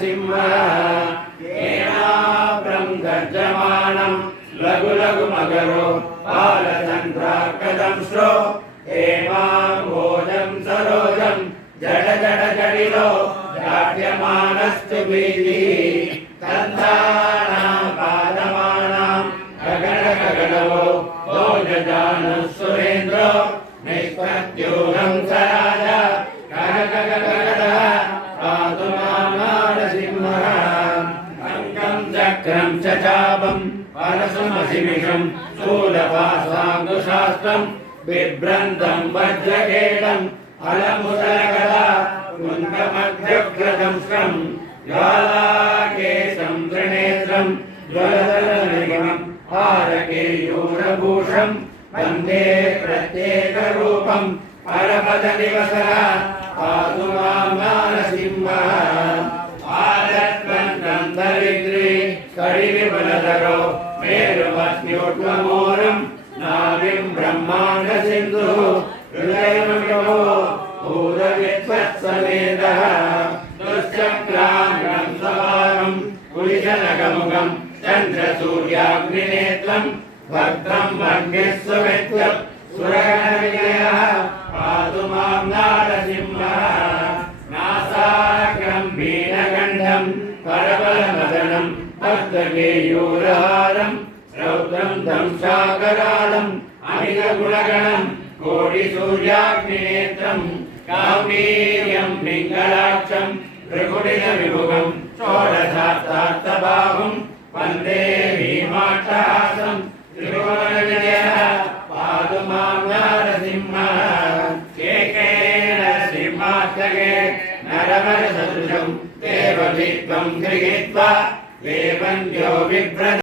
सिंह येनाभ्रं गर्जमानं लघु लघु मगरो बालचन्द्रार्कदंश्रो हेमाम्भोजं सरोजं जड जड जडिलो जाड्यमानस्तु बीजिः तन्तानां पादमानां गगन गगनवो भोजजानः सुरेन्द्रो निष्पत्योऽहं स राजा गगगगगगः पातु मां नारसिंहः अङ्गं चक्रं च चापं परशुमसिमिषं शूलपाशाङ्कुशास्त्रं बिभ्रन्तं वज्रकेटम् अलमुदलगदा कुन्दमध्यग्रदंश्रं ज्वालाकेशं त्रिनेत्रं ज्वलदलनिगमं हारकेयूरभूषं वन्दे प्रत्येकरूपं परपदनिवसः पातु मां नारसिंहः आदत्वन्तं दरिद्री कडिविबलधरो मेरुमस्म्योर्ध्वमूलं नाभिं ब्रह्माण्डसिन्धुः हृदयमगमो भूतविद्वत्समेतः दुश्चक्राङ्गं सवारं कुलिशनगमुखं चन्द्रसूर्याग्निनेत्रं भक्तं वह्निस्सुमित्रं सुरगणविजयः पातु मां नारसिंहः नासाग्रं वीणगण्डं करबलमदनं भक्तकेयूरहारं रौद्रं दंशाकराळम् अमितगुणगणं कोटिसूर्याग्निनेत्रं गाम्भीर्यं पिङ्गलाक्षं त्रिकुटिलविमुखं षोडशास्तार्थबाहुं वन्दे भीमाट्टहासं त्रिभुवनविजयः पातु मां नारसिंहः केकेन सिंहाष्टके नरवरसदृशं देववित्वं गृहीत्वा देवन्यो बिभ्रति